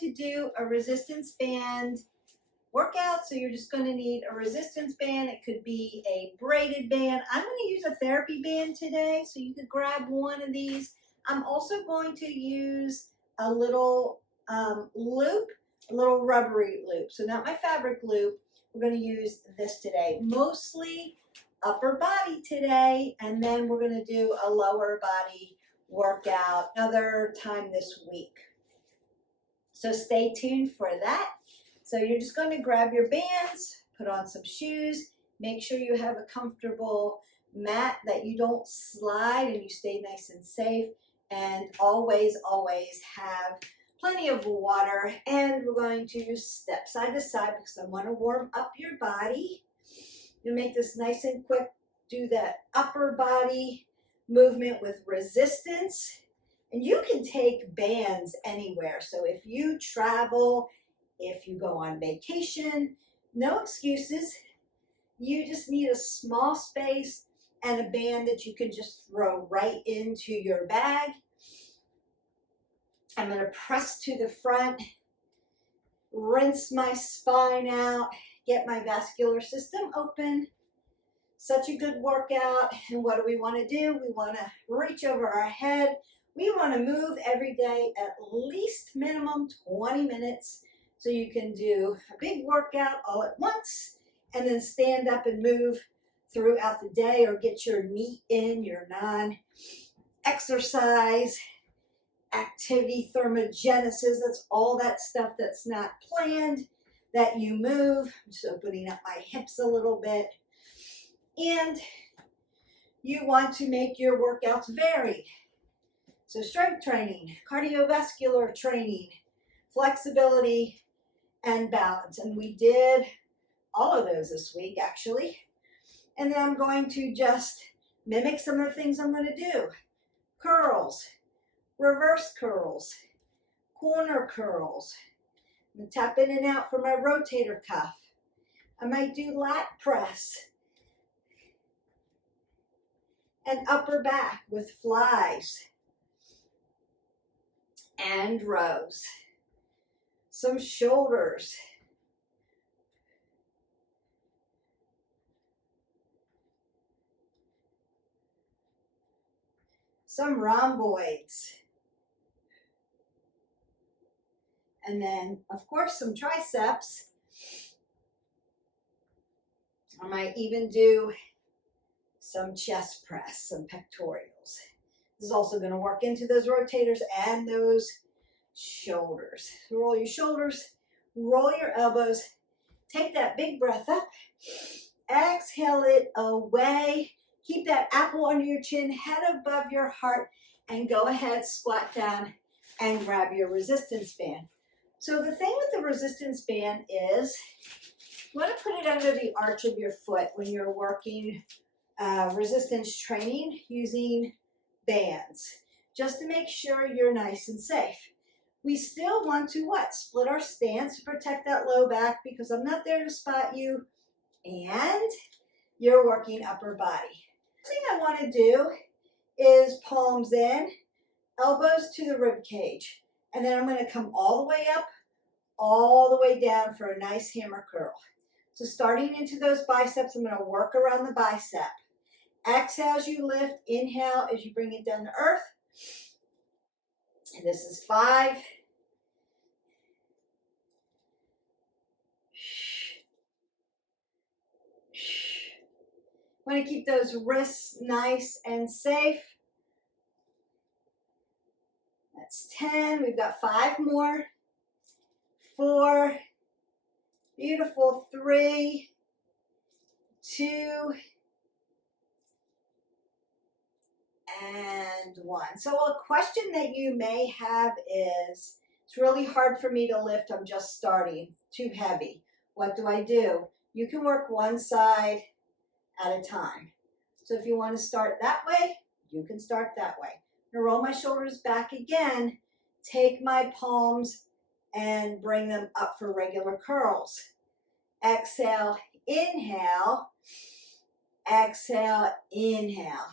going to do a resistance band workout. So you're just going to need a resistance band. It could be a braided band. I'm going to use a therapy band today, so you could grab one of these. I'm also going to use a little loop, a little rubbery loop. So not my fabric loop. We're going to use this today. Mostly upper body today, and then we're going to do a lower body workout another time this week. So stay tuned for that. So you're just going to grab your bands, put on some shoes, make sure you have a comfortable mat that you don't slide and you stay nice and safe, and always, always have plenty of water. And we're going to step side to side because I want to warm up your body. You make this nice and quick. Do that upper body movement with resistance. And you can take bands anywhere. So if you travel, if you go on vacation, no excuses. You just need a small space and a band that you can just throw right into your bag. I'm going to press to the front, rinse my spine out, get my vascular system open. Such a good workout. And what do we want to do? We want to reach over our head. We want to move every day at least minimum 20 minutes. So you can do a big workout all at once and then stand up and move throughout the day, or get your meat in, your non-exercise activity, thermogenesis. That's all that stuff that's not planned that you move. I'm just opening up my hips a little bit. And you want to make your workouts varied. So strength training, cardiovascular training, flexibility, and balance. And we did all of those this week, actually. And then I'm going to just mimic some of the things I'm going to do. Curls, reverse curls, corner curls. I'm going to tap in and out for my rotator cuff. I might do lat press and upper back with flies and rows. Some shoulders. Some rhomboids. And then, of course, some triceps. I might even do some chest press, some pectorials. This is also going to work into those rotators and those shoulders. Roll your shoulders, roll your elbows, take that big breath up, exhale it away. Keep that apple under your chin, head above your heart, and go ahead, squat down and grab your resistance band. So the thing with the resistance band is you want to put it under the arch of your foot when you're working resistance training using bands, just to make sure you're nice and safe. We still want to what? Split our stance to protect that low back, because I'm not there to spot you, and you're working upper body. The thing I want to do is palms in, elbows to the rib cage, and then I'm going to come all the way up, all the way down for a nice hammer curl. So starting into those biceps, I'm going to work around the bicep. Exhale as you lift, inhale as you bring it down to earth. And this is 5. Want to keep those wrists nice and safe. That's 10. We've got 5 more. 4. Beautiful. 3, 2, and 1. So a question that you may have is, it's really hard for me to lift. I'm just starting. Too heavy. What do? You can work one side at a time. So if you want to start that way, you can start that way. I'm going to roll my shoulders back again, take my palms and bring them up for regular curls. Exhale, inhale, exhale, inhale.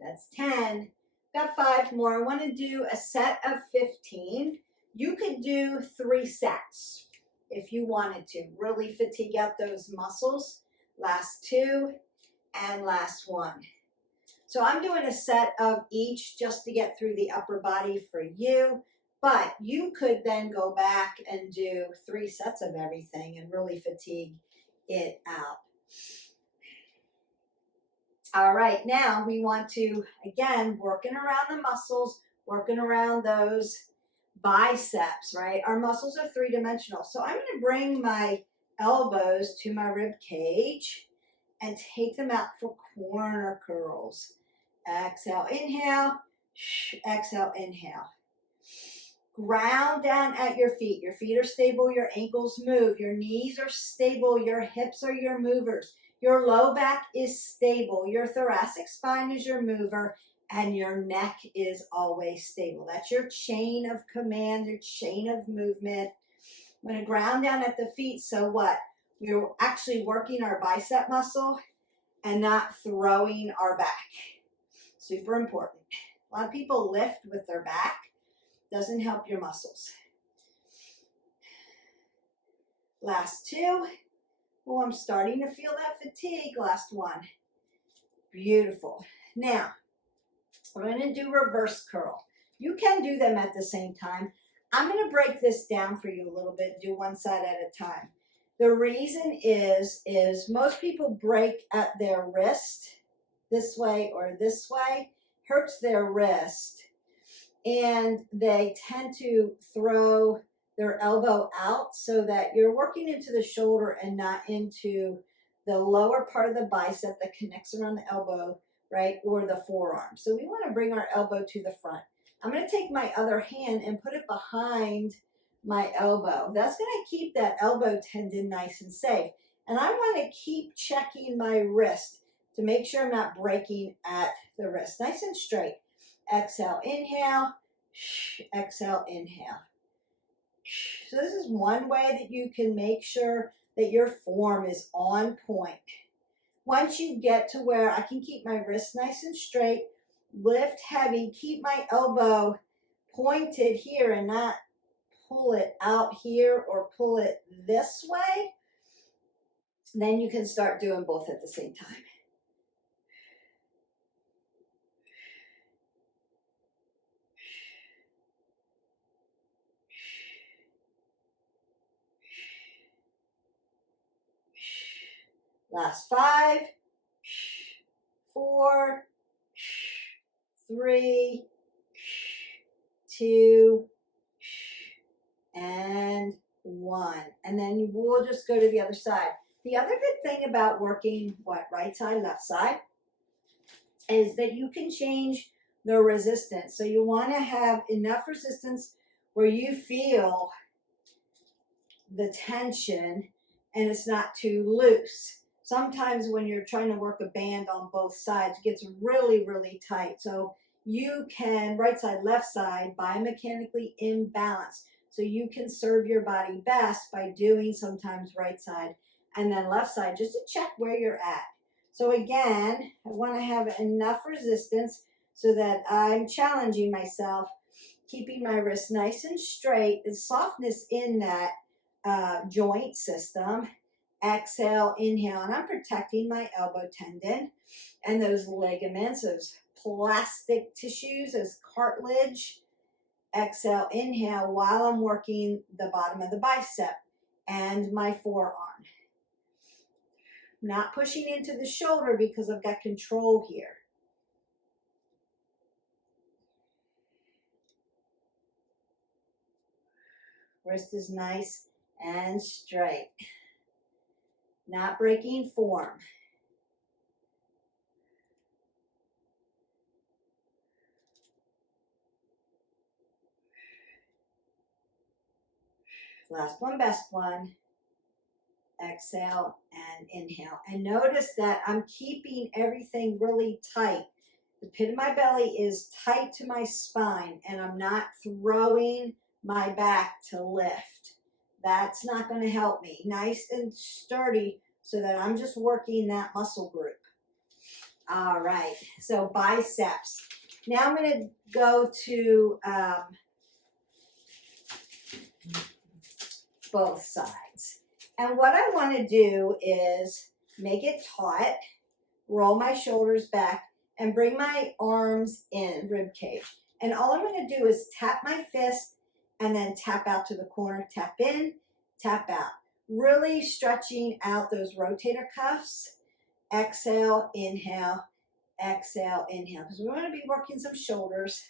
That's 10. Got 5 more. I want to do a set of 15. You could do 3 sets if you wanted to. Really fatigue out those muscles. Last 2 and last 1. So I'm doing a set of each just to get through the upper body for you. But you could then go back and do 3 sets of everything and really fatigue it out. All right, now we want to, again, working around the muscles, working around those biceps, right? Our muscles are 3-dimensional. So I'm going to bring my elbows to my rib cage and take them out for corner curls. Exhale, inhale, exhale, inhale. Ground down at your feet. Your feet are stable, your ankles move, your knees are stable, your hips are your movers. Your low back is stable, your thoracic spine is your mover, and your neck is always stable. That's your chain of command, your chain of movement. I'm going to ground down at the feet, so what? We're actually working our bicep muscle and not throwing our back. Super important. A lot of people lift with their back. Doesn't help your muscles. Last 2. Oh, I'm starting to feel that fatigue. Last 1. Beautiful. Now, we're going to do reverse curl. You can do them at the same time. I'm going to break this down for you a little bit, do one side at a time. The reason is most people break at their wrist this way or this way, hurts their wrist, and they tend to throw their elbow out so that you're working into the shoulder and not into the lower part of the bicep that connects around the elbow, right, or the forearm. So we want to bring our elbow to the front. I'm going to take my other hand and put it behind my elbow. That's going to keep that elbow tendon nice and safe. And I want to keep checking my wrist to make sure I'm not breaking at the wrist. Nice and straight. Exhale, inhale. Exhale, inhale. So this is one way that you can make sure that your form is on point. Once you get to where I can keep my wrist nice and straight, lift heavy, keep my elbow pointed here and not pull it out here or pull it this way, then you can start doing both at the same time. Last 5, 4, 3, 2, and 1. And then we'll just go to the other side. The other good thing about working right side, left side, is that you can change the resistance. So you want to have enough resistance where you feel the tension and it's not too loose. Sometimes when you're trying to work a band on both sides, it gets really, really tight. So you can, right side, left side, biomechanically imbalance. So you can serve your body best by doing sometimes right side and then left side just to check where you're at. So again, I want to have enough resistance so that I'm challenging myself, keeping my wrist nice and straight, and softness in that joint system. Exhale, inhale, and I'm protecting my elbow tendon and those ligaments, those plastic tissues, those cartilage. Exhale, inhale, while I'm working the bottom of the bicep and my forearm. Not pushing into the shoulder because I've got control here. Wrist is nice and straight. Not breaking form. Last one, best one. Exhale and inhale. And notice that I'm keeping everything really tight. The pit of my belly is tight to my spine and I'm not throwing my back to lift. That's not going to help me. Nice and sturdy so that I'm just working that muscle group. All right, so biceps. Now I'm going to go to both sides. And what I want to do is make it taut, roll my shoulders back, and bring my arms in, rib cage. And all I'm going to do is tap my fist and then tap out to the corner, tap in, tap out. Really stretching out those rotator cuffs. Exhale, inhale, exhale, inhale. Because we're going to be working some shoulders.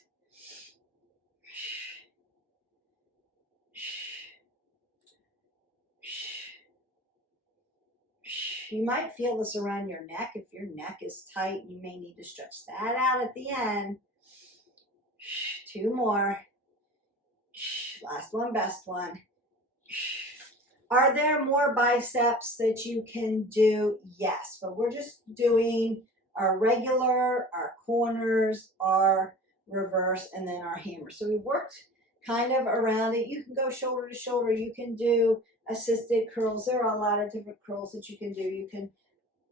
You might feel this around your neck. If your neck is tight, you may need to stretch that out at the end. 2 more. Last one, best one. Are there more biceps that you can do? Yes, but we're just doing our regular, our corners, our reverse, and then our hammer. So we've worked kind of around it. You can go shoulder to shoulder. You can do assisted curls. There are a lot of different curls that you can do. You can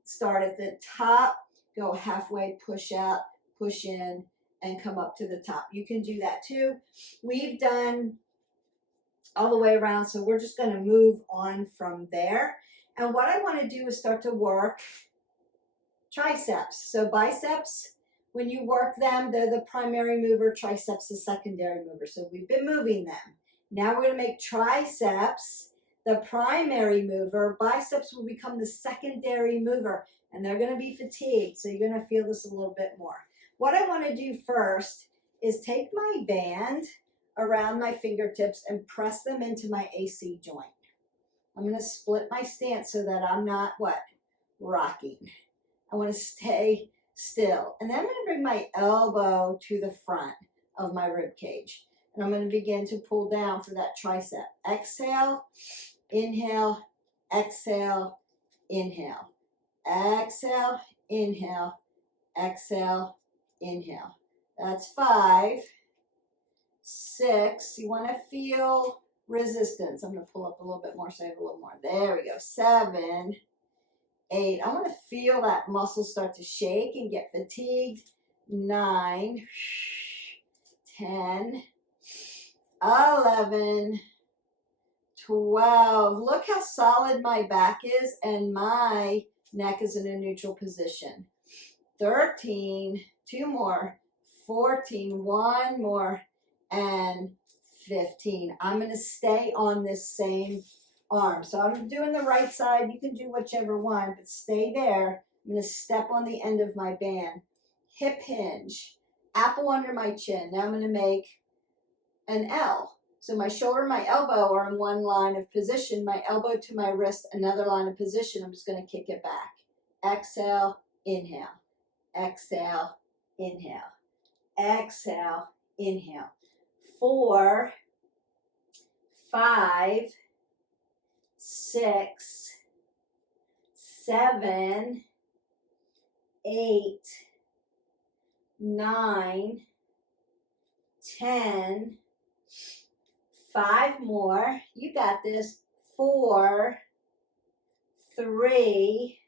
start at the top, go halfway, push out, push in, and come up to the top. You can do that too. We've done all the way around, so we're just going to move on from there. And what I want to do is start to work triceps. So biceps, when you work them, they're the primary mover, triceps the secondary mover. So we've been moving them. Now we're going to make triceps the primary mover. Biceps will become the secondary mover, and they're going to be fatigued, so you're going to feel this a little bit more. What I want to do first is take my band around my fingertips and press them into my AC joint. I'm going to split my stance so that I'm not, what? Rocking. I want to stay still. And then I'm going to bring my elbow to the front of my rib cage. And I'm going to begin to pull down for that tricep. Exhale, inhale, exhale, inhale. Exhale, inhale, exhale, inhale. That's 5, 6. You want to feel resistance. I'm going to pull up a little bit more so I have a little more. There we go. 7, 8. I want to feel that muscle start to shake and get fatigued. 9, 10, 11, 12. Look how solid my back is and my neck is in a neutral position. 13, 2 more, 14, 1 more, and 15. I'm going to stay on this same arm. So I'm doing the right side. You can do whichever one, but stay there. I'm going to step on the end of my band. Hip hinge, apple under my chin. Now I'm going to make an L. So my shoulder, my elbow are in one line of position. My elbow to my wrist, another line of position. I'm just going to kick it back. Exhale, inhale. Exhale, inhale. Exhale, inhale. 4, 5, 6, 7, 8, 9, 10, 5 more. You got this. 4, 3,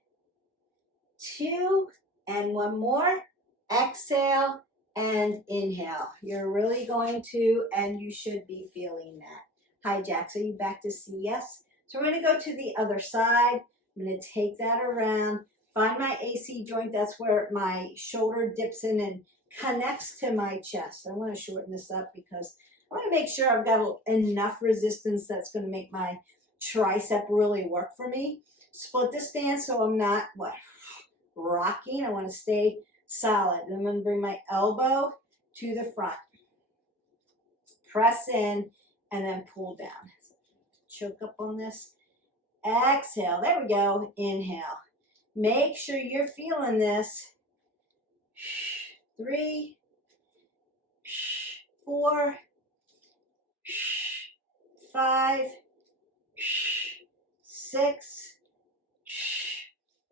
2, and 1 more. Exhale and inhale. You're really going to, and you should be feeling that. Hi, Jax. Are you back to see? Yes. So we're going to go to the other side. I'm going to take that around. Find my AC joint. That's where my shoulder dips in and connects to my chest. I want to shorten this up because I want to make sure I've got enough resistance that's going to make my tricep really work for me. Split the stance so I'm not, what, rocking. I want to stay solid. I'm going to bring my elbow to the front. Press in and then pull down. Choke up on this. Exhale. There we go. Inhale. Make sure you're feeling this. 3, 4, 5, 6,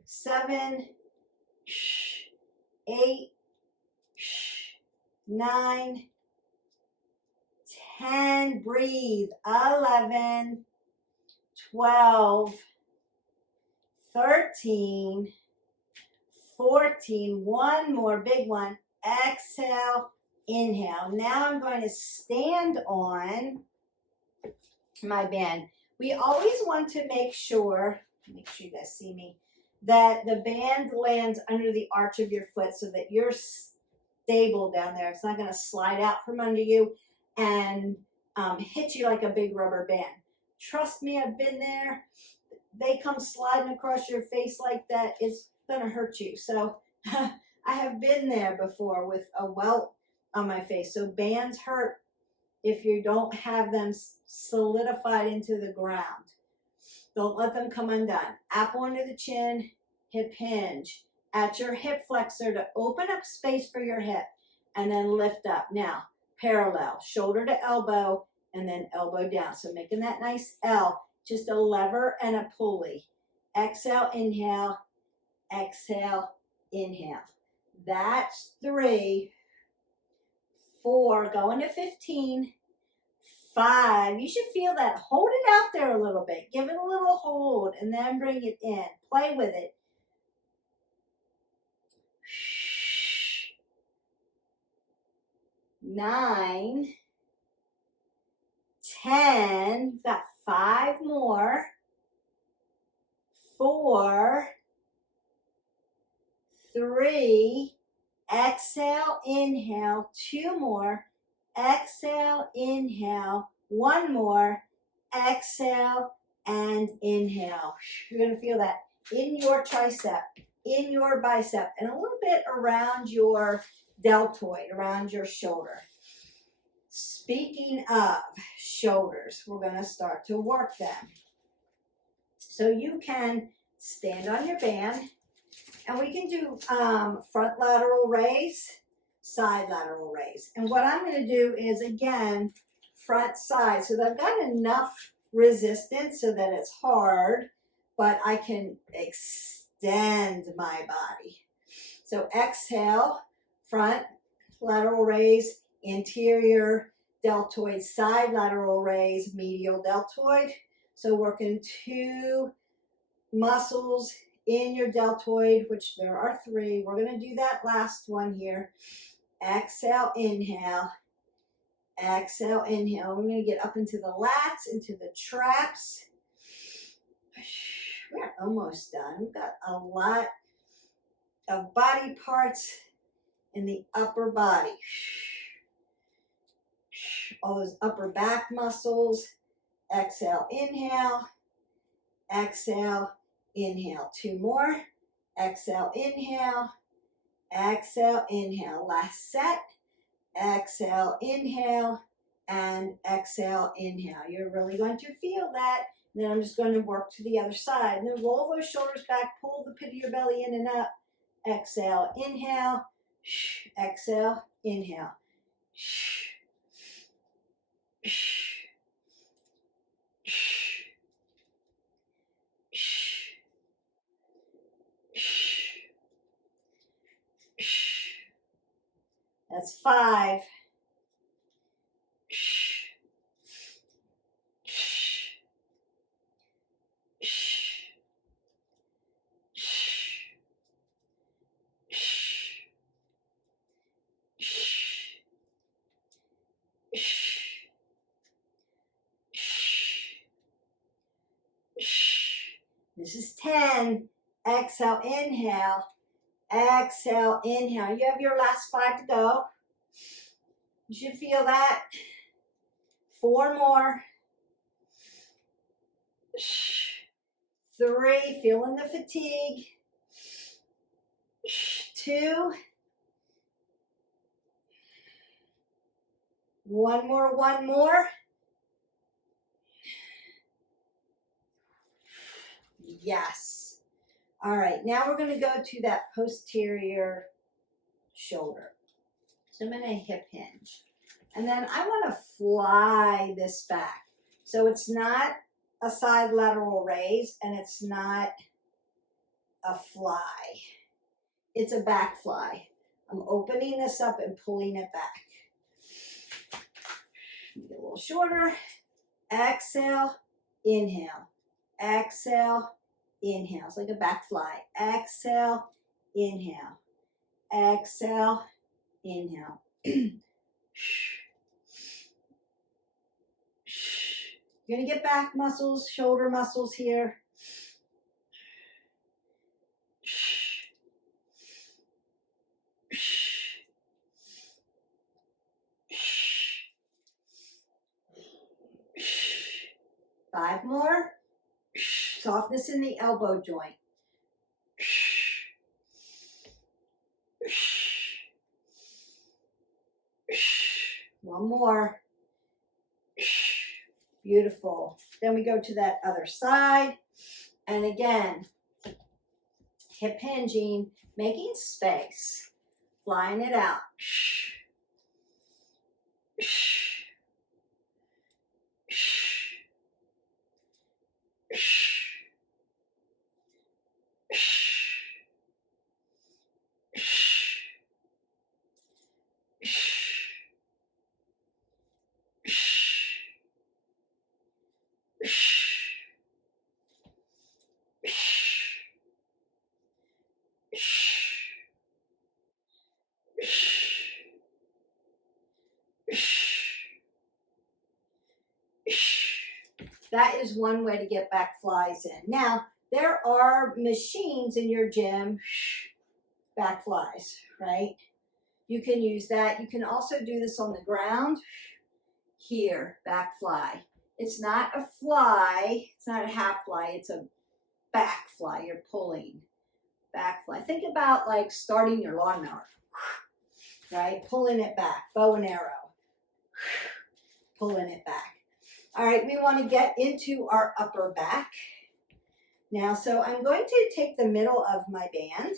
7, 8, 9, 10. Breathe. 11, 12, 13, 14, 14. One more big one. Exhale, inhale. Now I'm going to stand on my band. We always want to make sure you guys see me, that the band lands under the arch of your foot so that you're stable down there. It's not going to slide out from under you and hit you like a big rubber band. Trust me, I've been there. They come sliding across your face like that, it's going to hurt you. So I have been there before with a welt on my face. So bands hurt if you don't have them solidified into the ground. Don't let them come undone. Apple under the chin, hip hinge. At your hip flexor to open up space for your hip and then lift up. Now, parallel, shoulder to elbow and then elbow down. So making that nice L, just a lever and a pulley. Exhale, inhale, exhale, inhale. That's 3, 4, going to 15, 5. You should feel that. Hold it out there a little bit. Give it a little hold and then bring it in. Play with it. 9, 10. You've got 5 more. 4, 3. Exhale, inhale. 2 more. Exhale, inhale. 1 more. Exhale and inhale. You're going to feel that in your tricep, in your bicep, and a little bit around your deltoid, around your shoulder. Speaking of shoulders, we're going to start to work them. So you can stand on your band, and we can do front lateral raise, side lateral raise. And what I'm going to do is, again, front side, so that I've got enough resistance so that it's hard, but I can extend my body. So exhale, front lateral raise, interior deltoid, side lateral raise, medial deltoid. So working 2 muscles in your deltoid, which there are 3. We're going to do that last one here. Exhale, inhale. Exhale, inhale. We're going to get up into the lats, into the traps. We're almost done. We've got a lot of body parts in the upper body. All those upper back muscles. Exhale, inhale. Exhale, inhale. 2 more. Exhale, inhale. Exhale, inhale. Last set. Exhale, inhale. And exhale, inhale. You're really going to feel that. And then I'm just going to work to the other side. And then roll those shoulders back. Pull the pit of your belly in and up. Exhale, inhale. Exhale, inhale. That's 5. This is 10. Exhale, inhale. Exhale, inhale. You have your last 5 to go. You should feel that. 4 more. 3, feeling the fatigue. 2. 1 more, 1 more. Yes. All right, now we're going to go to that posterior shoulder. So I'm going to hip hinge. And then I want to fly this back. So it's not a side lateral raise and it's not a fly. It's a back fly. I'm opening this up and pulling it back. Get a little shorter. Exhale, inhale. Exhale, inhale. It's like a back fly. Exhale, inhale. exhale, inhale. You're going to get back muscles, shoulder muscles here. Five more. Softness in the elbow joint. One more. Beautiful. Then we go to that other side. And again, hip hinging, making space, flying it out. That is one way to get back flies in. Now, there are machines in your gym, back flies, right? You can use that. You can also do this on the ground. Here, back fly. It's not a fly. It's not a half fly. It's a back fly. You're pulling. Back fly. Think about like starting your lawnmower, right? Pulling it back. Bow and arrow. Pulling it back. All right, we want to get into our upper back. Now, so I'm going to take the middle of my band,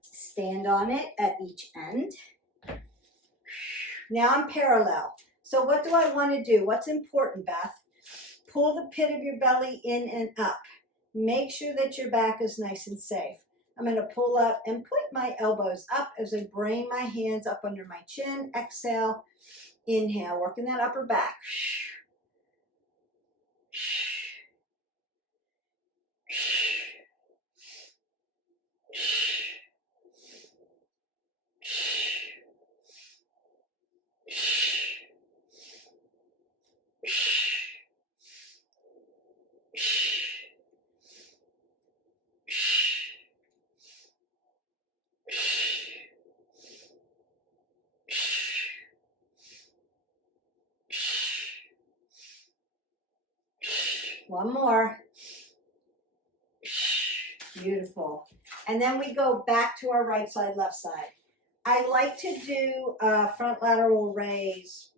stand on it at each end. Now I'm parallel. So what do I want to do? What's important, Beth? Pull the pit of your belly in and up. Make sure that your back is nice and safe. I'm going to pull up and put my elbows up as I bring my hands up under my chin. Exhale. Inhale, working that upper back. One more. Beautiful. And then we go back to our right side, left side. I like to do a front lateral raise,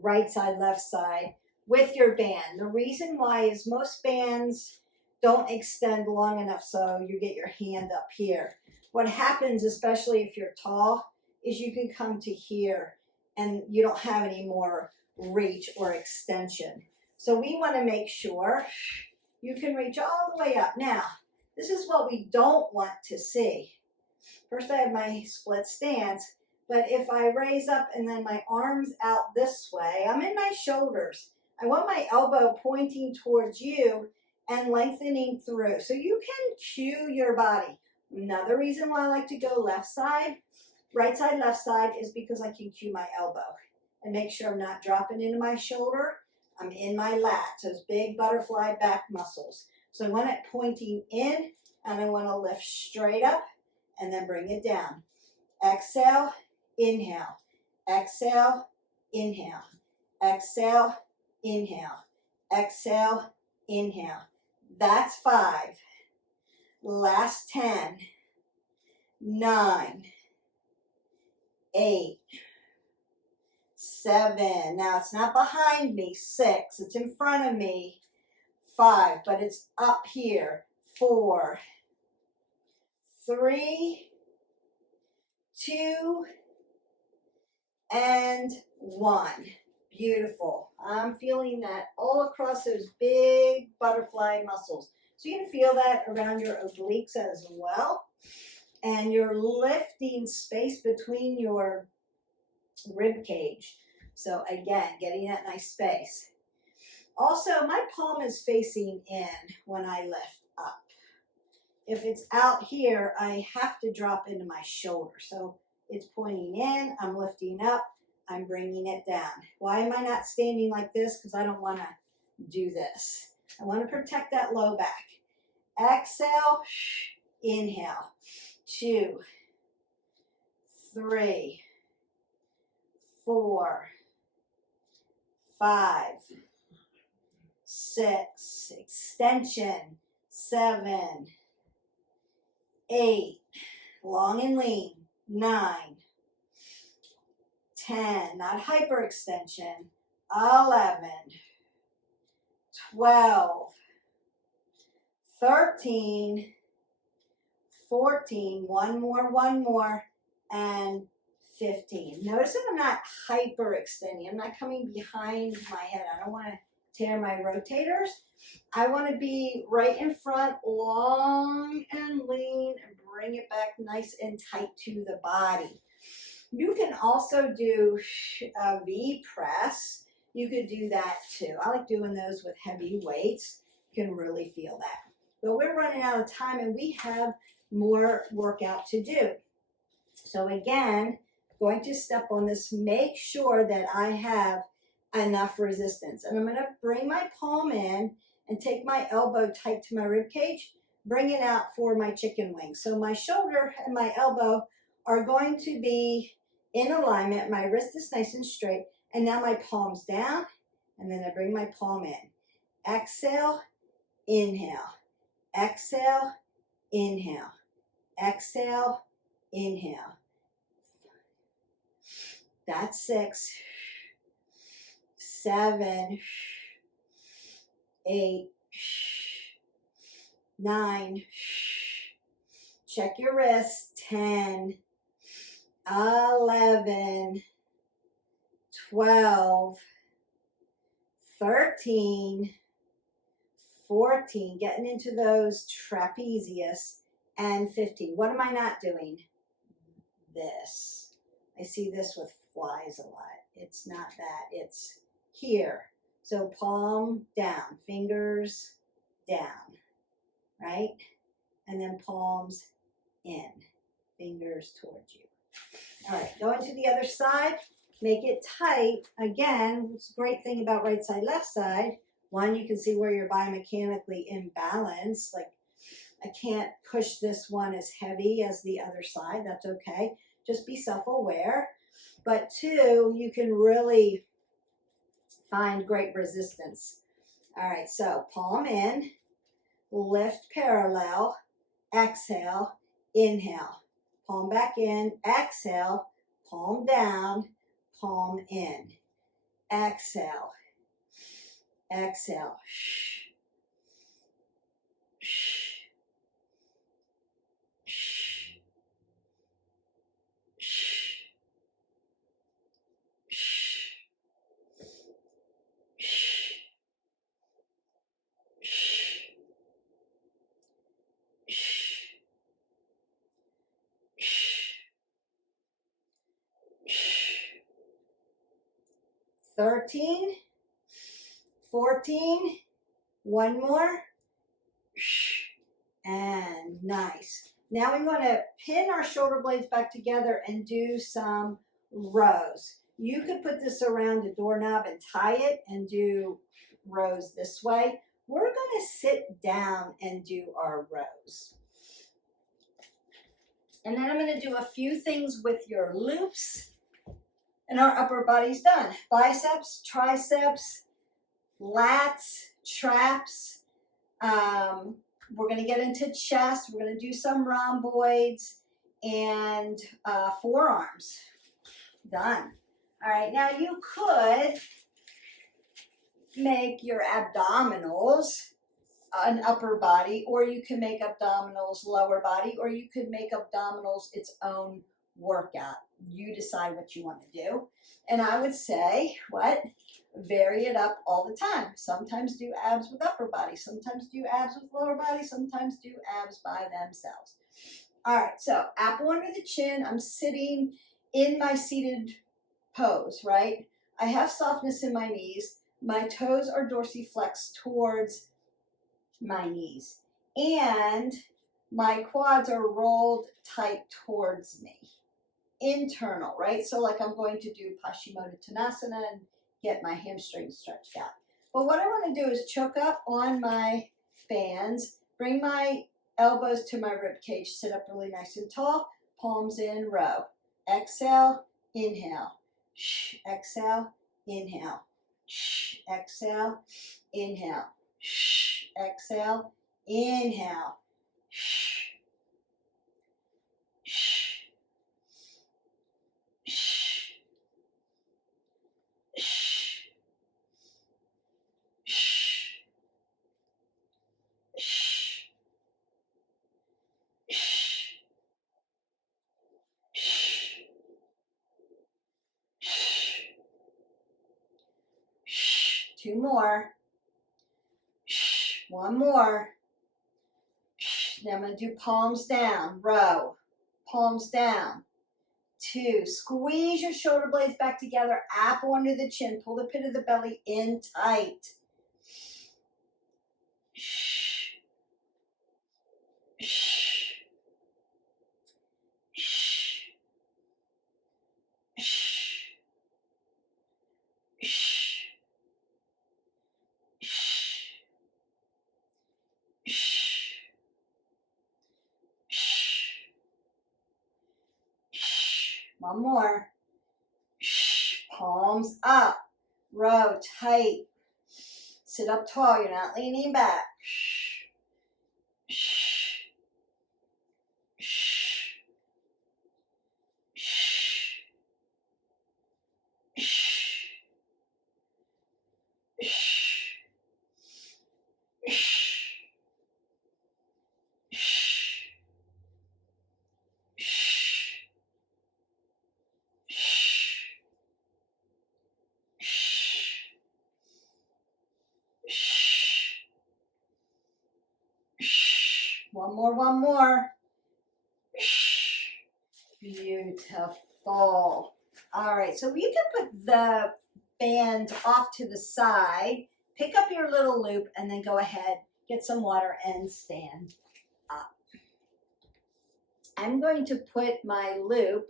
right side, left side, with your band. The reason why is most bands don't extend long enough so you get your hand up here. What happens, especially if you're tall, is you can come to here and you don't have any more reach or extension. So we want to make sure you can reach all the way up. Now, this is what we don't want to see. First, I have my split stance, but if I raise up and then my arms out this way, I'm in my shoulders. I want my elbow pointing towards you and lengthening through. So you can cue your body. Another reason why I like to go left side, right side, left side is because I can cue my elbow and make sure I'm not dropping into my shoulder. I'm in my lats, those big butterfly back muscles. So I want it pointing in and I want to lift straight up and then bring it down. Exhale, inhale. Exhale, inhale. Exhale, inhale. Exhale, inhale. That's 5. Last 10. 9. 8. 7. Now it's not behind me. 6. It's in front of me. 5. But it's up here. 4. 3. 2. And 1. Beautiful. I'm feeling that all across those big butterfly muscles. So you can feel that around your obliques as well. And you're lifting space between your rib cage. So again, getting that nice space. Also, my palm is facing in when I lift up. If it's out here, I have to drop into my shoulder. So it's pointing in, I'm lifting up, I'm bringing it down. Why am I not standing like this? Because I don't want to do this. I want to protect that low back. Exhale, inhale. 2, 3, 4, 5, 6, extension, 7, 8, long and lean, 9, 10, not hyperextension, 11, 12, 13, 14, one more, and 15. Notice that I'm not hyperextending. I'm not coming behind my head. I don't want to tear my rotators. I want to be right in front, long and lean, and bring it back nice and tight to the body. You can also do a V press. You could do that too. I like doing those with heavy weights. You can really feel that. But we're running out of time and we have more workout to do. So again, going to step on this, make sure that I have enough resistance. And I'm going to bring my palm in and take my elbow tight to my rib cage, bring it out for my chicken wing. So my shoulder and my elbow are going to be in alignment. My wrist is nice and straight. And now my palm's down, and then I bring my palm in. Exhale, inhale. Exhale, inhale. Exhale, inhale. That's 6, 7, 8, 9. Check your wrists. 10, 11, 12, 13, 14, getting into those trapezius, and 15. What am I not doing? This. I see this with flies a lot. It's not that. It's here. So palm down, fingers down, right? And then palms in, fingers towards you. All right, going to the other side. Make it tight. Again, what's the great thing about right side, left side? One, you can see where you're biomechanically imbalanced. Like, I can't push this one as heavy as the other side. That's okay. Just be self-aware. But two, you can really find great resistance. All right, so palm in, lift parallel, exhale, inhale. Palm back in, exhale, palm down, palm in. Exhale, exhale. 13, 14, one more, and nice. Now we want to pin our shoulder blades back together and do some rows. You could put this around a doorknob and tie it and do rows this way. We're going to sit down and do our rows. And then I'm going to do a few things with your loops. And our upper body's done. Biceps, triceps, lats, traps. We're going to get into chest. We're going to do some rhomboids and forearms. Done. All right, now you could make your abdominals an upper body, or you can make abdominals lower body, or you could make abdominals its own workout. You decide what you want to do. And I would say, what? Vary it up all the time. Sometimes do abs with upper body. Sometimes do abs with lower body. Sometimes do abs by themselves. All right, so apple under the chin. I'm sitting in my seated pose, right? I have softness in my knees. My toes are dorsiflexed towards my knees. And my quads are rolled tight towards me. Internal, right? So like I'm going to do Paschimottanasana and get my hamstrings stretched out. But what I want to do is choke up on my bands, bring my elbows to my rib cage, sit up really nice and tall, palms in, row. Exhale, inhale. Shh, exhale, inhale. Shh, exhale, inhale. Shh, exhale, inhale. Shh, shh, shh, shh, shh, shh, shh, shh, shh, shh. Two more. Shh. One more. Shh. Now I'm going to do palms down. Row. Palms down. Two. Squeeze your shoulder blades back together. Apple under the chin. Pull the pit of the belly in tight. Shh. Shh. Shh. Shh. Shh. Shh. Shh. Shh. Shh. One more. Shh. Palms up. Row tight. Sit up tall. You're not leaning back. Shh. Shh. Shh. Shh. Shh. Shh. Shh. Shh. Shh. One more, one more. Beautiful. All right, so you can put the band off to the side, pick up your little loop, and then go ahead, get some water, and stand up. I'm going to put my loop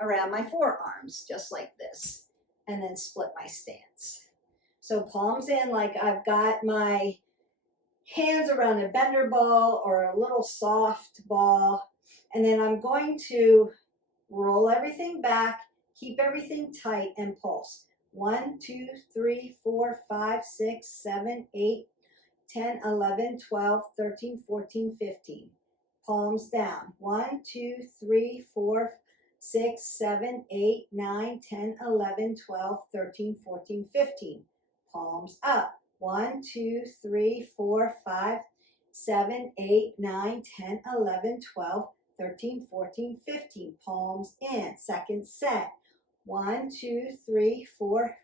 around my forearms, just like this, and then split my stance. So palms in like I've got my hands around a bender ball or a little soft ball, and then I'm going to roll everything back, keep everything tight, and pulse. 1, 2, 3, 4, 5, 6, 7, 8, 10, 11, 12, 13, 14, 15. Palms down. 1, 2, 3, 4, 6, 7, 8, 9, 10, 11, 12, 13, 14, 15. Palms up. 1, 2, 3, 4, 5, 7, 8, 9, 10, 11, 12, 13, 14, 15. Palms in. Second set. 1, 2, 3, 4,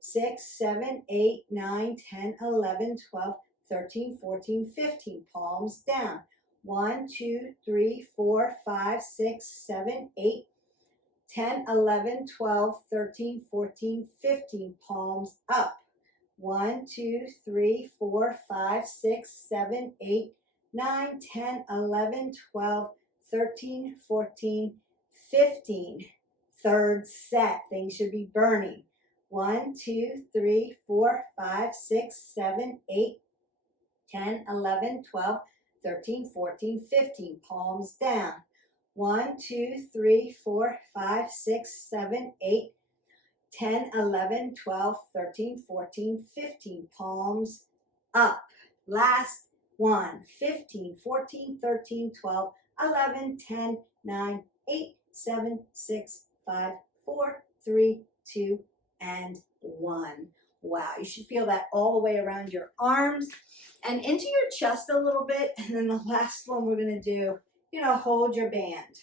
6, 7, 8, 9, 10, 11, 12, 13, 14, 15. Palms down. 1, 2, 3, 4, 5, 6, 7, 8, 10, 11, 12, 13, 14, 15. Palms up. 1, 2, 3, 4, 5, 6, 7, 8, 9, 10, 11, 12, 13, 14, 15. Third set. Things should be burning. 1, 2, 3, 4, 5, 6, 7, 8, 10, 11, 12, 13, 14, 15. Palms down. 1, 2, 3, 4, 5, 6, 7, 8, 10, 11, 12, 13, 14, 15. Palms up. Last one. 15, 14, 13, 12, 11, 10, 9, 8, 7, 6, 5, 4, 3, 2, and 1. Wow, you should feel that all the way around your arms and into your chest a little bit. And then the last one we're going to do, hold your band.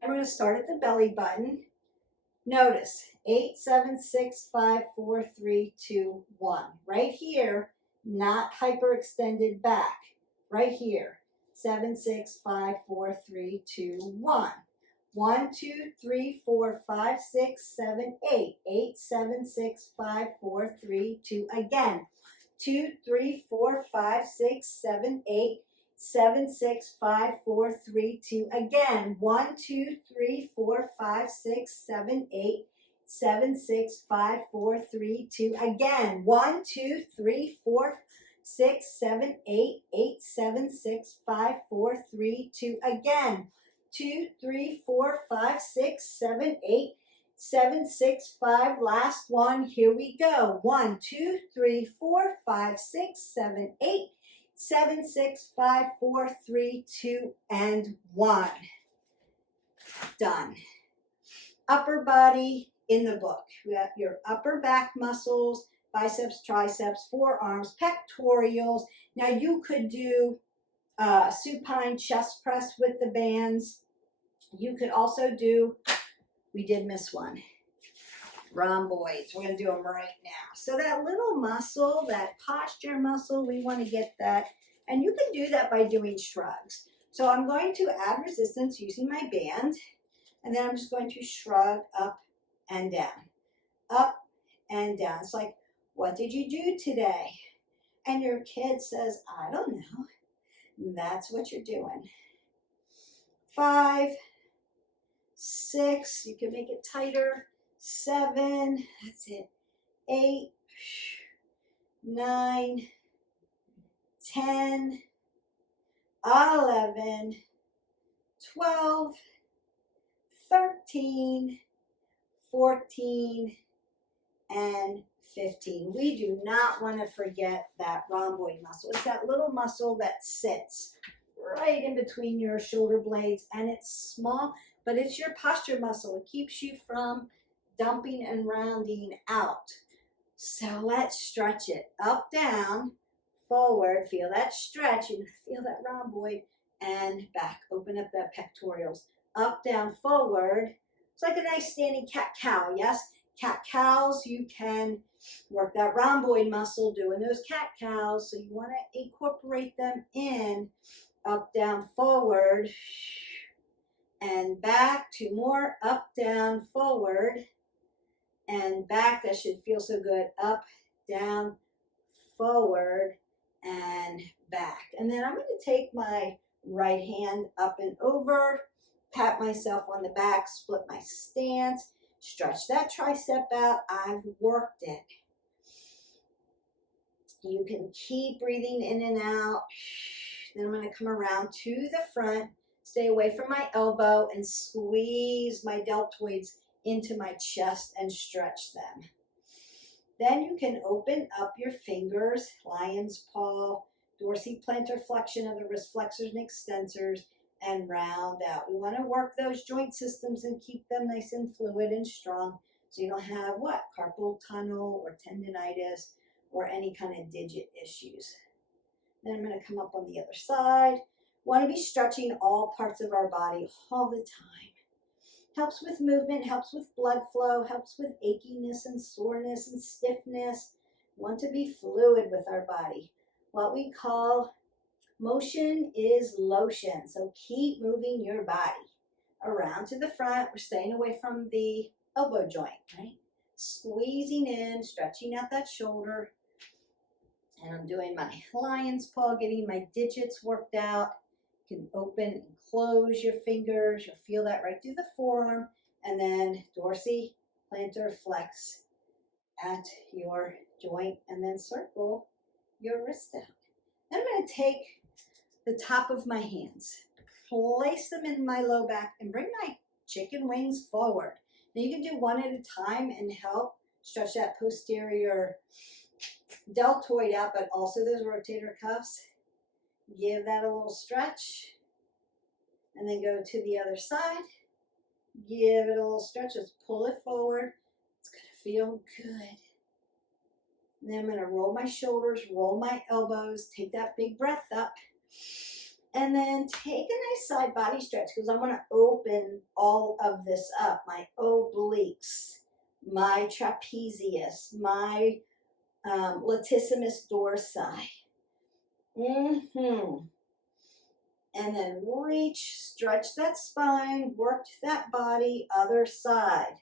And we're going to start at the belly button. Notice 8, 7, 6, 5, 4, 3, 2, 1. Right here, not hyperextended back. Right here. 7, 6, 5, 4, 3, 2, 1. 1, 2, 3, 4, 5, 6, 7, 8. 8, 7, 6, 5, 4, 3, 2. Again. 2, 3, 4, 5, 6, 7, 8. 7, 6, 5, 4, 3, 2. Again, 1, 2, 3, 4, 5, 6, 7, 8. 7, 6, 5, 4, 3, 2. Again, 1, 2, 3, 4, 6, 7, 8. 8, 7, 6, 5, 4, 3, 2. Again, 2, 3, 4, 5, 6, 7, 8. 7, 6, 5. Last one. Here we go. 1, 2, 3, 4, 5, 6, 7, 8. 7, 6, 5, 4, 3, 2, and 1. Done. Upper body in the book. We have your upper back muscles, biceps, triceps, forearms, pectorials. Now you could do supine chest press with the bands. You could also do, we did miss one, rhomboids. We're going to do them right now. So that little muscle, that posture muscle, we want to get that. And you can do that by doing shrugs. So I'm going to add resistance using my band. And then I'm just going to shrug up and down. Up and down. It's like, what did you do today? And your kid says, I don't know. And that's what you're doing. 5, 6, you can make it tighter. 7, that's it. 8, 9, 10, 11, 12, 13, 14, and 15. We do not want to forget that rhomboid muscle. It's that little muscle that sits right in between your shoulder blades, and it's small, but it's your posture muscle. It keeps you from dumping and rounding out. So let's stretch it. Up, down, forward. Feel that stretch and feel that rhomboid, and back. Open up that pectorals. Up, down, forward. It's like a nice standing cat-cow, yes? Cat-cows, you can work that rhomboid muscle doing those cat-cows, so you want to incorporate them in. Up, down, forward, and back. 2 more. Up, down, forward, and back. That should feel so good. Up, down, forward, and back. And then I'm going to take my right hand up and over, pat myself on the back, split my stance, stretch that tricep out. I've worked it. You can keep breathing in and out. Then I'm going to come around to the front, stay away from my elbow, and squeeze my deltoids into my chest and stretch them. Then you can open up your fingers, lion's paw, dorsiplantar flexion of the wrist flexors and extensors, and round out. We want to work those joint systems and keep them nice and fluid and strong, so you don't have what? Carpal tunnel or tendinitis or any kind of digit issues. Then I'm going to come up on the other side. Want to be stretching all parts of our body all the time. Helps with movement, helps with blood flow, helps with achiness and soreness and stiffness. Want to be fluid with our body. What we call motion is lotion. So keep moving your body around to the front. We're staying away from the elbow joint, right? Squeezing in, stretching out that shoulder. And I'm doing my lion's paw, getting my digits worked out. You can open and close your fingers. You'll feel that right through the forearm. And then dorsiplantar flex at your joint, and then circle your wrist out. Then I'm going to take the top of my hands, place them in my low back, and bring my chicken wings forward. Now you can do one at a time and help stretch that posterior deltoid out, but also those rotator cuffs. Give that a little stretch, and then go to the other side. Give it a little stretch. Just pull it forward. It's going to feel good. And then I'm going to roll my shoulders, roll my elbows, take that big breath up, and then take a nice side body stretch, because I want to open all of this up. My obliques, my trapezius, my latissimus dorsi. And then reach, stretch that spine, work that body, other side.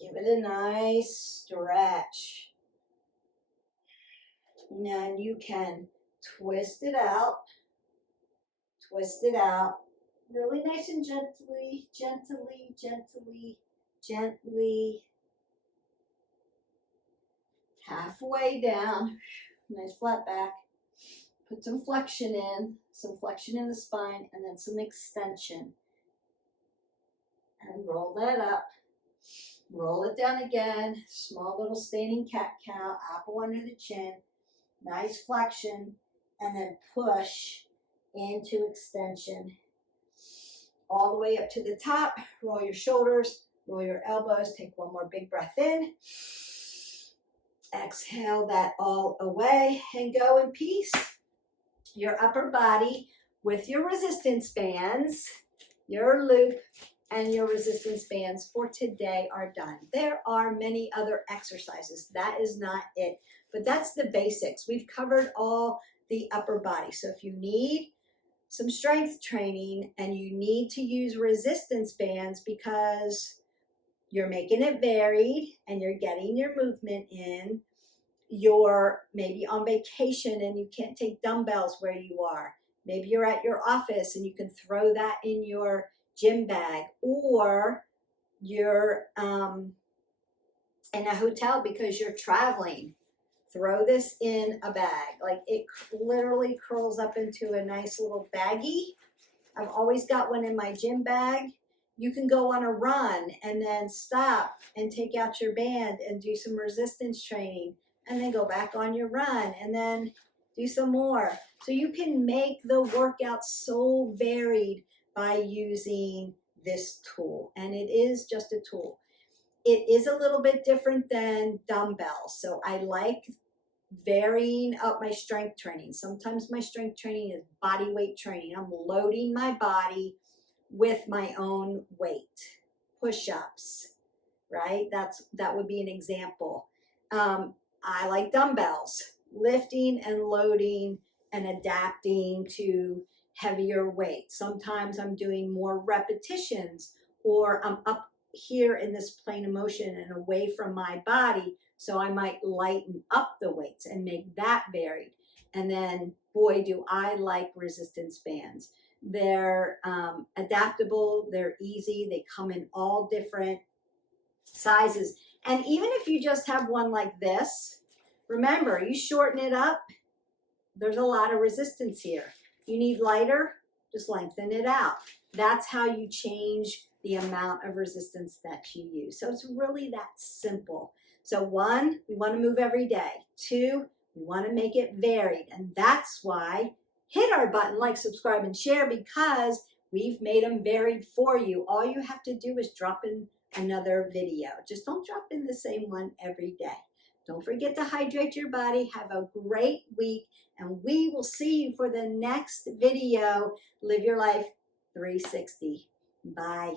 Give it a nice stretch. And you can twist it out Twist it out. Really nice and gently, gently, gently, gently. Halfway down. Nice flat back. Put some flexion in the spine, and then some extension. And roll that up. Roll it down again. Small little standing cat-cow, apple under the chin. Nice flexion, and then push into extension. All the way up to the top. Roll your shoulders, roll your elbows. Take one more big breath in. Exhale that all away and go in peace. Your upper body with your resistance bands, your loop, and your resistance bands for today are done. There are many other exercises. That is not it, but that's the basics. We've covered all the upper body. So if you need some strength training and you need to use resistance bands because you're making it varied and you're getting your movement in, you're maybe on vacation and you can't take dumbbells where you are. Maybe you're at your office and you can throw that in your gym bag, or you're in a hotel because you're traveling. Throw this in a bag. Like, it literally curls up into a nice little baggie. I've always got one in my gym bag. You can go on a run and then stop and take out your band and do some resistance training, and then go back on your run and then do some more. So you can make the workout so varied by using this tool. And it is just a tool. It is a little bit different than dumbbells. So I like varying up my strength training. Sometimes my strength training is body weight training. I'm loading my body with my own weight. Push-ups, right? That would be an example. I like dumbbells, lifting and loading and adapting to heavier weight. Sometimes I'm doing more repetitions, or I'm up here in this plane of motion and away from my body, so I might lighten up the weights and make that varied. And then, boy, do I like resistance bands. They're adaptable, they're easy, they come in all different sizes. And even if you just have one like this, remember, you shorten it up, there's a lot of resistance here. You need lighter, just lengthen it out. That's how you change the amount of resistance that you use. So it's really that simple. So 1, we want to move every day. 2, we want to make it varied. And that's why hit our button, like, subscribe, and share, because we've made them varied for you. All you have to do is drop in another video. Just don't drop in the same one every day. Don't forget to hydrate your body. Have a great week, and we will see you for the next video. Live your life 360. Bye.